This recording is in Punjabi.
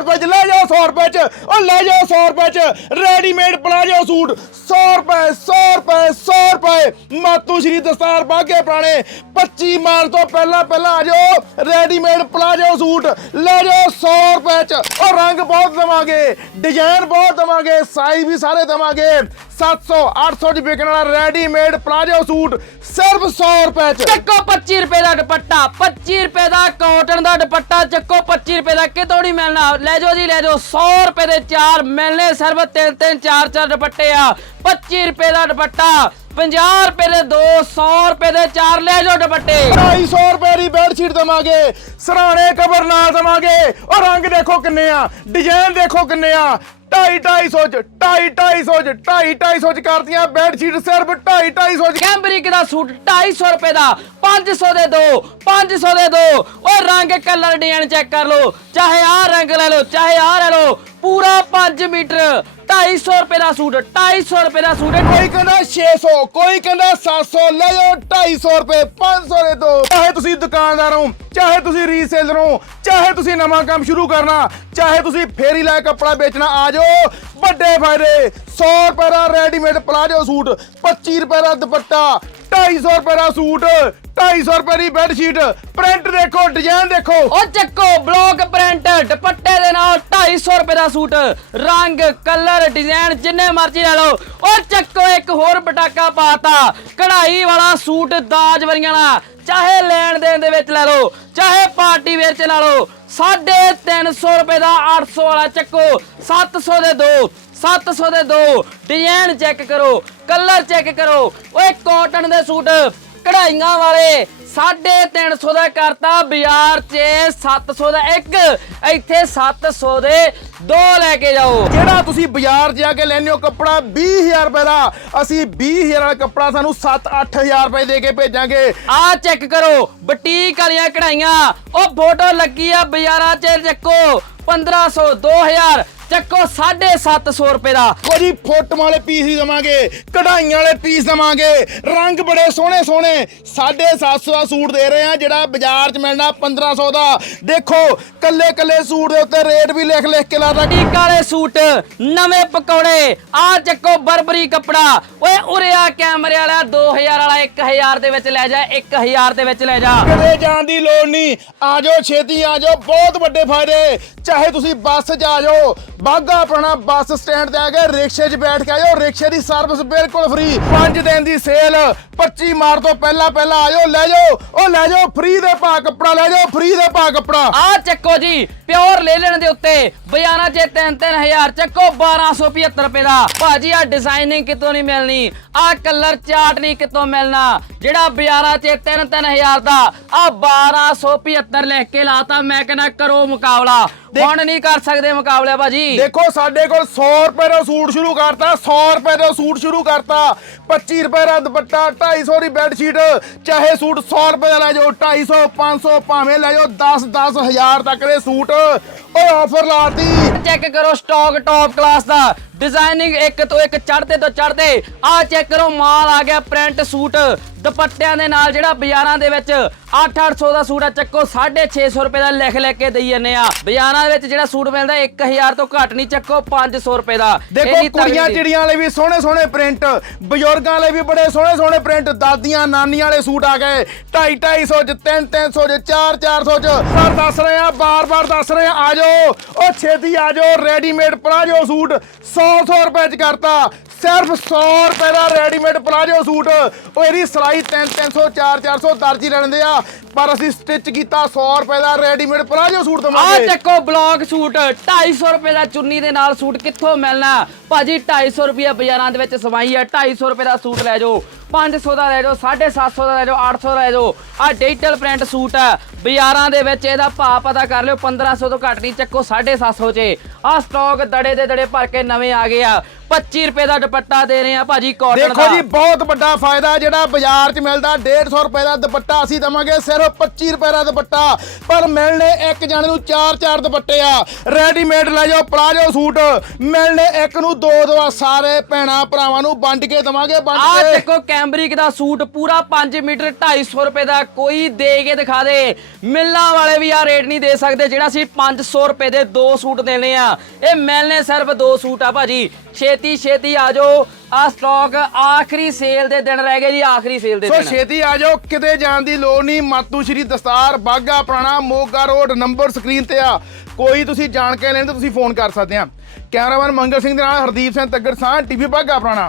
ਰੁਪਏ ਚ ਲੈ ਜਾਓ 100 ਰੁਪਏ ਚ। ਉਹ ਲੈ ਜਾਓ 100 ਰੁਪਏ ਚ। Readymade palazzo suit. 100 ਰੁਪਏ 100 ਰੁਪਏ 100 ਰੁਪਏ। ਮਾਤੂ ਸ਼੍ਰੀ ਦਸਤਾਰ ਬਾਗੇ ਪੁਰਾਣੇ। 25 ਮਾਰਚ ਤੋਂ ਪਹਿਲਾਂ ਪਹਿਲਾਂ ਆ ਜਾਓ। Readymade palazzo suit. ਲੈ ਜਾਓ 100 ਰੁਪਏ ਚ। ਉਹ ਰੰਗ ਬਹੁਤ ਦਵਾਂਗੇ। ਡਿਜ਼ਾਈਨ ਬਹੁਤ ਦਵਾਂਗੇ। ਸਾਈਜ਼ ਵੀ ਸਾਰੇ ਦਵਾਂਗੇ। 700 800 ਚ ਵਿਕਣ ਵਾਲਾ ਰੈਡੀਮੇਡ ਪਲਾਜੋ ਸੂਟ ਸਿਰਫ 100 ਰੁਪਏ ਚ। ਚੱਕੋ 25 ਰੁਪਏ ਦਾ ਦੁਪੱਟਾ। 25 ਰੁਪਏ ਦਾ ਕਾਟਨ ਦਾ ਦੁਪੱਟਾ। ਚੱਕੋ 25 ਰੁਪਏ ਦਾ। ਕਿਤੋਂ ਨਹੀਂ ਮਿਲਣਾ। ਲੈ ਜਾਓ ਜੀ, ਲੈ ਜਾਓ। 100 ਰੁਪਏ ਦੇ ਚਾਰ ਮਿਲਨੇ ਸਿਰਫ ਤਿੰਨ ਤਿੰਨ ਚਾਰ ਚਾਰ ਦੁਪੱਟੇ ਆ 25 ਰੁਪਏ ਦਾ ਦੁਪੱਟਾ 50 ਰੁਪਏ ਦੇ ਦੋ 100 ਰੁਪਏ ਦੇ ਚਾਰ ਲੈ ਜਾਓ ਦੁਪੱਟੇ 250 ਰੁਪਏ ਦੀ ਬੈੱਡ ਸ਼ੀਟ ਦਵਾਂਗੇ ਸਰਾਣੇ ਕਬਰ ਨਾਲ ਦਵਾਂਗੇ ਉਹ ਰੰਗ ਦੇਖੋ ਕਿੰਨੇ ਆ ਡਿਜ਼ਾਈਨ ਦੇਖੋ ਕਿੰਨੇ ਆ 2.5 250 ਚ 2.5 250 ਚ 2.5 250 ਚ ਕਰਤੀਆਂ ਬੈੱਡ ਸ਼ੀਟ ਸਿਰਫ 2.5 250 ਚ ਕੈਂਬਰਿਕ ਦਾ ਸੂਟ 250 ਰੁਪਏ ਦਾ 500 ਦੇ ਦੋ 500 ਦੇ ਦੋ। ਉਹ ਰੰਗ ਕਲਰ ਡਿਜ਼ਾਈਨ ਚੈੱਕ ਕਰ ਲਓ, ਚਾਹੇ ਆਹ ਰੰਗ ਲੈ ਲਓ, ਚਾਹੇ ਆਹ ਲੈ ਲਓ ਪੂਰਾ 5 ਮੀਟਰ 250 ਰੁਪਏ ਦਾ ਸੂਟ 250 ਰੁਪਏ ਦਾ ਸੂਟ। ਕੋਈ ਕਹਿੰਦਾ 600 ਕੋਈ ਕਹਿੰਦਾ 700 ਲੈ ਜਾਓ 250 ਰੁਪਏ 500 ਦੇ ਦੋ। ਚਾਹੇ ਤੁਸੀਂ ਦੁਕਾਨਦਾਰ ਹੋ ਚਾਹੇ ਤੁਸੀਂ ਰੀਸੇਲਰ ਹੋ ਚਾਹੇ ਤੁਸੀਂ ਨਵਾਂ ਕੰਮ ਸ਼ੁਰੂ ਕਰਨਾ ਚਾਹੇ ਤੁਸੀਂ ਫੇਰੀ ਲੈ ਕੱਪੜਾ ਵੇਚਣਾ ਆ ਜਾਓ। ਵੱਡੇ ਫਾਇਦੇ 100 ਰੁਪਏ ਦਾ ਰੈਡੀਮੇਡ ਪਲਾਜੋ ਸੂਟ 25 ਰੁਪਏ ਦਾ ਦੁਪੱਟਾ 250 ਰੁਪਏ ਦਾ ਸੂਟ 250 ਰੁਪਏ ਦੀ ਬੈੱਡ ਸ਼ੀਟ ਪ੍ਰਿੰਟ ਦੇਖੋ ਡਿਜ਼ਾਈਨ ਦੇਖੋ। ਉਹ ਚੱਕੋ ਬਲੌਕ ਪ੍ਰਿੰਟ ਦੁਪੱਟੇ ਦੇ ਨਾਲ 250 ਰੁਪਏ ਦਾ ਸੂਟ। ਰੰਗ, ਕਲਰ, ਡਿਜ਼ਾਈਨ ਜਿੰਨੇ ਮਰਜ਼ੀ ਲੈ ਲਓ। ਉਹ ਚੱਕੋ, ਇੱਕ ਹੋਰ ਪਟਾਕਾ ਪਾਤਾ। ਕਢਾਈ ਵਾਲਾ ਸੂਟ ਦਾਜ ਵਰੀਆਂ ਵਾਲਾ। ਚਾਹੇ ਲੈਣ ਦੇਣ ਦੇ ਵਿੱਚ ਲੈ ਲਓ, ਚਾਹੇ ਪਾਰਟੀ ਵੇਅਰ ਚ ਲੈ ਲਓ। 350 ਰੁਪਏ ਦਾ 800 ਵਾਲਾ ਚੱਕੋ। 700 ਦੇ ਦੋ 700 ਦੇ ਦੋ। ਡਿਜ਼ਾਈਨ ਚੈੱਕ ਕਰੋ, ਕਲਰ ਚੈੱਕ ਕਰੋ। ਓਏ ਕਾਟਨ ਦੇ ਸੂਟ, ਕਢਾਈਆਂ ਵਾਲੇ। 350 ਦਾ ਕਰਤਾ ਬਾਜ਼ਾਰ 'ਚ 700 ਦਾ ਇੱਕ ਇੱਥੇ 700 ਦੇ ਦੋ ਲੈ ਕੇ ਜਾਓ। ਜਿਹੜਾ ਤੁਸੀਂ ਬਾਜ਼ਾਰ ਜਾ ਕੇ ਲੈਣੇ ਹੋ ਕੱਪੜਾ 20000 ਰੁਪਏ ਦਾ ਅਸੀਂ 20000 ਵਾਲਾ ਕੱਪੜਾ ਸਾਨੂੰ 7-8000 ਰੁਪਏ ਦੇ ਕੇ ਭੇਜਾਂਗੇ। ਆ ਚੈੱਕ ਕਰੋ ਬੁਟੀਕ ਵਾਲੀਆਂ ਕਢਾਈਆਂ ਉਹ ਫੋਟੋ ਲੱਗੀ ਆ ਬਾਜ਼ਾਰਾਂ 'ਚ ਚੱਕੋ 1500 2000 ਚੱਕੋ 750 ਰੁਪਏ ਦਾ। ਕੋਈ ਫੁੱਟ ਵਾਲੇ ਪੀਸ ਹੀ ਦਵਾਂਗੇ ਕਢਾਈਆਂ ਵਾਲੇ ਪੀਸ ਦਵਾਂਗੇ ਰੰਗ ਬੜੇ ਸੋਹਣੇ ਸੋਹਣੇ। 750 ਦਾ ਸੂਟ ਦੇ ਰਹੇ ਆ ਜਿਹੜਾ ਬਾਜ਼ਾਰ 'ਚ ਮਿਲਣਾ 1500 ਦਾ। ਦੇਖੋ ਕੱਲੇ ਕੱਲੇ ਸੂਟ ਦੇ ਉੱਤੇ ਰੇਟ ਵੀ ਲਿਖ ਲਿਖ ਕੇ ਲਾਦਾ ਬੁਟੀਕ ਵਾਲੇ ਸੂਟ ਨਵੇਂ ਪਕੌੜੇ ਆ ਚੱਕੋ ਬਰਬਰੀ ਕੱਪੜਾ। ਓਏ ਉਰੇ ਆ ਕੈਮਰੇ ਵਾਲਾ 2000 ਵਾਲਾ 1000 ਦੇ ਵਿੱਚ ਲੈ ਜਾ 1000 ਦੇ ਵਿੱਚ ਲੈ ਜਾ। ਕਿਤੇ ਜਾਣ ਦੀ ਲੋੜ ਨਹੀਂ ਆ ਜਾਓ ਛੇਤੀ ਆ ਜਾਓ ਬਹੁਤ ਵੱਡੇ ਫਾਇਦੇ। ਚਾਹੇ ਤੁਸੀਂ ਬੱਸ 'ਚ ਆ ਜਾਓ ਬਾਗਾ ਪੁਰਾਣਾ ਬੱਸ ਸਟੈਂਡ ਤੇ ਆ ਕੇ ਰਿਕਸ਼ੇ 'ਚ ਬੈਠ ਕੇ ਆ ਰਿਕਸ਼ੇ ਦੀ ਸਰਵਿਸ ਬਿਲਕੁਲ ਫ੍ਰੀ 5 ਦਿਨ ਦੀ ਸੇਲ 25 ਮਾਰਚ ਤੋਂ ਪਹਿਲਾਂ ਪਹਿਲਾਂ ਆ ਲੈ ਜਾਓ, ਉਹ ਲੈ ਜਾਓ ਫ੍ਰੀ ਦੇ ਭਾ ਕੱਪੜਾ ਲੈ ਜਾਓ ਫ੍ਰੀ ਦੇ ਭਾ ਕੱਪੜਾ। ਆ ਚੱਕੋ ਜੀ, ਪਿਓਰ ਲੈ ਲੈਣ ਦੇ ਉੱਤੇ ਬਿਆਨਾ ਚ 3-3000 ਚੱਕੋ 1275 ਰੁਪਏ ਦਾ। ਭਾਜੀ ਆ ਡਿਜ਼ਾਈਨਿੰਗ ਕਿਤੋਂ ਨਹੀਂ ਮਿਲਣੀ ਆ ਕਲਰ ਚਾਰਟ ਨਹੀਂ ਕਿਤੋਂ ਮਿਲਣਾ। ਜਿਹੜਾ ਬਿਆਨਾ ਚ 3-3000 ਦਾ ਆ 1275 ਲਿਖ ਕੇ ਲਾਤਾ, ਮੈਂ ਕਹਿੰਦਾ ਕਰੋ ਮੁਕਾਬਲਾ। ਹੁਣ ਨਹੀਂ ਕਰ ਸਕਦੇ ਮੁਕਾਬਲਾ ਭਾਜੀ। ਦੇਖੋ ਸਾਡੇ ਕੋਲ 100 ਰੁਪਏ ਦਾ ਸੂਟ ਸ਼ੁਰੂ ਕਰਤਾ 100 ਰੁਪਏ ਦਾ ਸੂਟ ਸ਼ੁਰੂ ਕਰਤਾ। 25 ਰੁਪਏ ਦਾ ਦੁਪੱਟਾ 250 ਦੀ ਬੈੱਡ ਸ਼ੀਟ ਚਾਹੇ ਸੂਟ 100 ਰੁਪਏ ਦਾ ਲੈ ਜਾਓ 250 500 ਭਾਵੇਂ ਲੈ ਜਾਓ 10 10 ਹਜ਼ਾਰ ਤੱਕ ਦੇ ਸੂਟ। ਓਏ ਆਫਰ ਲਾਤੀ। ਚੈੱਕ ਕਰੋ ਸਟਾਕ ਟੌਪ ਕਲਾਸ ਦਾ। ਡਿਜ਼ਾਈਨਿੰਗ ਇੱਕ ਤੋਂ ਇੱਕ ਚੜਦੇ ਤੋਂ ਚੜਦੇ ਆ ਚੈੱਕ ਕਰੋ ਮਾਲ ਆ ਗਿਆ ਪ੍ਰਿੰਟ ਸੂਟ ਦੁਪੱਟਿਆਂ ਦੇ ਨਾਲ ਜਿਹੜਾ ਬਾਜ਼ਾਰਾਂ ਦੇ ਵਿੱਚ 8-800 ਦਾ ਸੂਟ ਆ ਚੱਕੋ 650 ਰੁਪਏ ਦਾ ਲਿਖ ਲਿਖ ਕੇ ਦਈ ਜੰਨੇ ਆ। ਬਾਜ਼ਾਰਾਂ ਦੇ ਵਿੱਚ ਜਿਹੜਾ ਸੂਟ ਮਿਲਦਾ 1000 ਤੋਂ ਘੱਟ ਨਹੀਂ ਚੱਕੋ 500 ਰੁਪਏ ਦਾ। ਦੇਖੋ ਕੁੜੀਆਂ ਚਿੜੀਆਂ ਵਾਲੇ ਵੀ ਸੋਹਣੇ ਸੋਹਣੇ ਪ੍ਰਿੰਟ ਬਜ਼ੁਰਗਾਂ ਵਾਲੇ ਵੀ ਬੜੇ ਸੋਹਣੇ ਸੋਹਣੇ ਪ੍ਰਿੰਟ ਦਾਦੀਆਂ ਨਾਨੀਆਂ ਵਾਲੇ ਸੂਟ ਆ ਗਏ। 2.5 250 ਚ 3 300 ਚ 4 400 ਚ। ਸਰ ਦੱਸ ਰਹੇ ਆ ਬਾਰ-ਬਾਰ ਦੱਸ ਰਹੇ ਆ ਆ ਜਾਓ। ਉਹ ਛੇਤੀ ਆ ਜਾਓ ਰੈਡੀਮੇਡ ਪਲਾਜੋ ਸੂਟ। 100 100 ਰੁਪਏ ਚ ਕਰਤਾ। ਸਿਰਫ 100 ਰੁਪਏ ਦਾ ਰੈਡੀਮੇਡ ਪਲਾਜੋ ਸੂਟ। ਉਹ ਇਹਦੀ ਸਿਲਾਈ 3 300 4 400 ਦਰਜੀ ਲੈਂਦੇ ਆ। ਪਰ ਅਸੀਂ ਸਟਿਚ ਕੀਤਾ 100 ਰੁਪਏ ਦਾ ਰੈਡੀਮੇਡ ਪਲਾਜੋ ਸੂਟ ਆ ਦਵਾਂਗੇ। ਚੱਕੋ ਬਲੌਕ ਸੂਟ। 250 ਰੁਪਏ ਦਾ ਚੁੰਨੀ ਦੇ ਨਾਲ ਸੂਟ ਕਿੱਥੋਂ ਮਿਲਣਾ? ਭਾਜੀ 250 ਰੁਪਏ ਬਾਜ਼ਾਰਾਂ ਦੇ ਵਿੱਚ ਸਵਾਈ ਹੈ 250 ਰੁਪਏ ਦਾ ਸੂਟ ਲੈ ਜਾਓ। 500 ਦਾ ਲੈ ਜਾਓ 750 ਦਾ ਲੈ ਜਾਓ 800 ਦਾ ਲੈ ਜਾਓ। ਆ ਡਿਜੀਟਲ ਪ੍ਰਿੰਟ ਸੂਟ ਆ ਬਾਜ਼ਾਰਾਂ ਦੇ ਵਿੱਚ ਇਹਦਾ ਭਾਅ ਪਤਾ ਕਰ ਲਿਓ 1500 ਤੋਂ ਘੱਟ ਨਹੀਂ, ਚੱਕੋ 750 ਚ। ਆ ਸਟਾਕ ਦੜੇ ਦੇ ਦੜੇ ਭਰ ਕੇ ਨਵੇਂ ਆ ਗਏ ਆ। 25 ਰੁਪਏ ਦਾ ਦੁਪੱਟਾ ਦੇ ਰਹੇ ਆ ਭਾਜੀ ਕਾਟਨ ਦਾ। ਦੇਖੋ ਜੀ ਬਹੁਤ ਵੱਡਾ ਫਾਇਦਾ ਜਿਹੜਾ ਬਾਜ਼ਾਰ 'ਚ ਮਿਲਦਾ 150 ਰੁਪਏ ਦਾ ਦੁਪੱਟਾ ਅਸੀਂ ਦਵਾਂਗੇ ਸਿਰਫ 25 ਰੁਪਏ ਦਾ ਦੁਪੱਟਾ। ਪਰ ਮਿਲਣੇ ਇੱਕ ਜਣੇ ਨੂੰ 4-4 ਦੁਪੱਟੇ ਆ। ਰੈਡੀਮੇਡ ਲੈ ਜਾਓ ਪਲਾਜੋ ਸੂਟ। ਮਿਲਣੇ ਇੱਕ ਨੂੰ ਦੋ ਦੋ ਆ ਸਾਰੇ ਭੈਣਾ ਭਰਾਵਾਂ ਨੂੰ ਵੰਡ ਕੇ ਦਵਾਂਗੇ ਆ ਵੰਡ ਕੇ। ਦੇਖੋ ਕੈਂਬਰਿਕ ਦਾ ਸੂਟ ਪੂਰਾ 5 ਮੀਟਰ 250 ਰੁਪਏ ਦਾ ਕੋਈ ਦੇ ਕੇ ਦਿਖਾ ਦੇ। ਮਿਲਣਾ ਵਾਲੇ ਵੀ ਆ ਰੇਟ ਨਹੀਂ ਦੇ ਸਕਦੇ ਜਿਹੜਾ ਅਸੀਂ 500 ਰੁਪਏ ਦੇ ਦੋ ਸੂਟ ਦੇਣੇ ਆ। ਇਹ ਮਿਲਨੇ ਸਿਰਫ ਦੋ ਸੂਟ ਆ ਭਾਜੀ ਛੇਤੀ ਛੇਤੀ ਆ ਜਾਓ। ਆ ਸਟਾਕ ਆਖਰੀ ਸੇਲ ਦੇ ਦਿਨ ਰਹਿ ਗਏ ਜੀ ਆਖਰੀ ਸੇਲ ਦੇ ਸੋ ਦਿਨ। ਛੇਤੀ ਆ ਜਾਓ ਕਿਤੇ ਜਾਣ ਦੀ ਲੋੜ ਨਹੀਂ। ਮਾਤੂ ਸ਼੍ਰੀ ਦਸਤਾਰ ਬਾਗਾ ਪੁਰਾਣਾ ਮੋਗਾ ਰੋਡ ਨੰਬਰ ਸਕਰੀਨ ਤੇ ਆ। ਕੋਈ ਤੁਸੀਂ ਜਾਣ ਕੇ ਲੈਣ ਤਾਂ ਤੁਸੀਂ ਫੋਨ ਕਰ ਸਕਦੇ ਆ। ਕੈਮਰਾਮੈਨ ਮੰਗਲ ਸਿੰਘ ਦੇ ਨਾਲ ਹਰਦੀਪ ਸਿੰਘ ਤੱਗੜ ਸਾਹ ਟੀਵੀ ਬਾਗਾ ਪੁਰਾਣਾ।